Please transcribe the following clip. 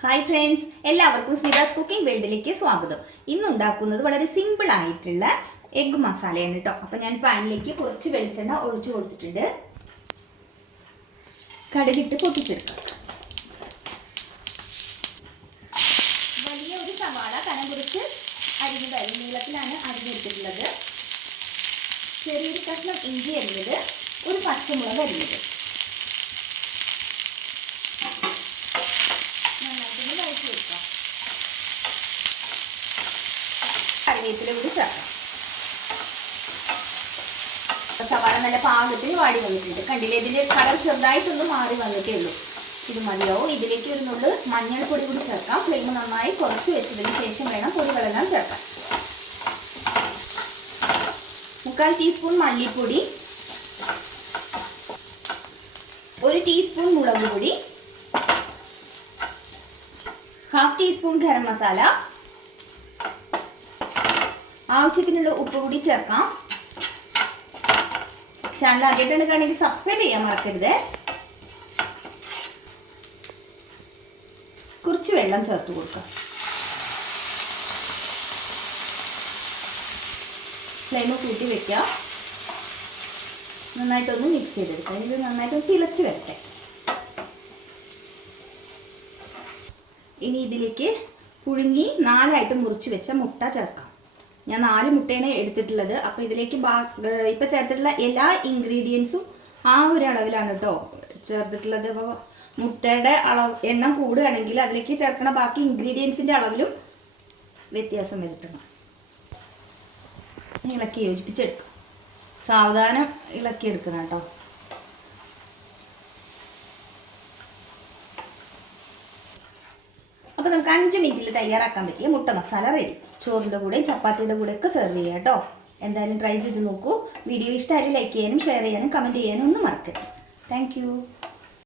Hi friends, എല്ലാവർക്കും സ്മിതാസ് cooking വേൾഡിലേക്ക് സ്വാഗതം. ഇന്ന് ഉണ്ടാക്കുന്നത് വളരെ സിമ്പിൾ ആയിട്ടുള്ള എഗ് മസാലയാണ് കേട്ടോ. അപ്പം ഞാൻ പാനിലേക്ക് കുറച്ച് വെളിച്ചെണ്ണ ഒഴിച്ചു കൊടുത്തിട്ടുണ്ട്. കടുകിട്ട് പൊട്ടിച്ചെടുക്കാം. വലിയ ഒരു സവാള കനം കുറിച്ച് അരിഞ്ഞതായി നീളത്തിലാണ് അരിഞ്ഞെടുത്തിട്ടുള്ളത്. ചെറിയൊരു കഷ്ണം ഇഞ്ചി അരിഞ്ഞത്, ഒരു പച്ചമുളക് അരിഞ്ഞത്. കറിവേപ്പില കൂടി ചേർക്കാം. സവാള നല്ല പാകത്തിൽ വാടി വന്നിട്ടുണ്ട്. കണ്ടില്ലേ, ഇതിന്റെ കളർ ചെറുതായിട്ടൊന്ന് മാറി വന്നിട്ടേ ഉള്ളൂ. ഇത് മതിയാവും. ഇതിലേക്ക് ഒരു നുള്ളു മഞ്ഞൾപ്പൊടി കൂടി ചേർക്കാം. ഫ്ലെയിം നന്നായി കുറച്ച് വെച്ചതിന് ശേഷം വേണം പൊടികളെല്ലാം ചേർക്കാൻ. 1/4 ടീസ്പൂൺ മല്ലിപ്പൊടി, 1 ടീസ്പൂൺ മുളക് പൊടി, 1/2 ടീസ്പൂൺ ഗരം മസാല, ആവശ്യത്തിനുള്ള ഉപ്പ് കൂടി ചേർക്കാം. ചാനൽ ആദ്യമായിട്ടാണെങ്കിൽ സബ്സ്ക്രൈബ് ചെയ്യാൻ മറക്കരുത്. കുറച്ച് വെള്ളം ചേർത്ത് കൊടുക്കാം. ഫ്ലെയിം കൂട്ടി വെക്കുക. നന്നായിട്ടൊന്ന് മിക്സ് ചെയ്തെടുക്കാം. ഇത് നന്നായിട്ട് തിളച്ച് വരട്ടെ. ഇനി ഇതിലേക്ക് പുഴുങ്ങി 4ആയിട്ട് മുറിച്ച് വെച്ച മുട്ട ചേർക്കാം. ഞാൻ 4 മുട്ടയാണ് എടുത്തിട്ടുള്ളത്. അപ്പോൾ ഇതിലേക്ക് ഇപ്പോൾ ചേർത്തിട്ടുള്ള എല്ലാ ഇൻഗ്രീഡിയൻസും ആ ഒരു അളവിലാണ് കേട്ടോ ചേർത്തിട്ടുള്ളത്. അപ്പോൾ മുട്ടയുടെ എണ്ണം കൂടുകയാണെങ്കിൽ അതിലേക്ക് ചേർക്കണ ബാക്കി ഇൻഗ്രീഡിയൻസിൻ്റെ അളവിലും വ്യത്യാസം വരുത്തണം. ഇളക്കി യോജിപ്പിച്ചെടുക്കാം. സാവധാനം ഇളക്കിയെടുക്കണം കേട്ടോ. അപ്പോൾ നമുക്ക് 5 മിനിറ്റിൽ തയ്യാറാക്കാൻ പറ്റിയ മുട്ട മസാല റെഡി. ചോറിൻ്റെ കൂടെ ചപ്പാത്തിയുടെ കൂടെ ഒക്കെ സെർവ് ചെയ്യാം കേട്ടോ. എന്തായാലും ട്രൈ ചെയ്ത് നോക്കൂ. വീഡിയോ ഇഷ്ടമായി ലൈക്ക് ചെയ്യാനും ഷെയർ ചെയ്യാനും കമൻറ്റ് ചെയ്യാനും ഒന്നും മറക്കരുത്. താങ്ക്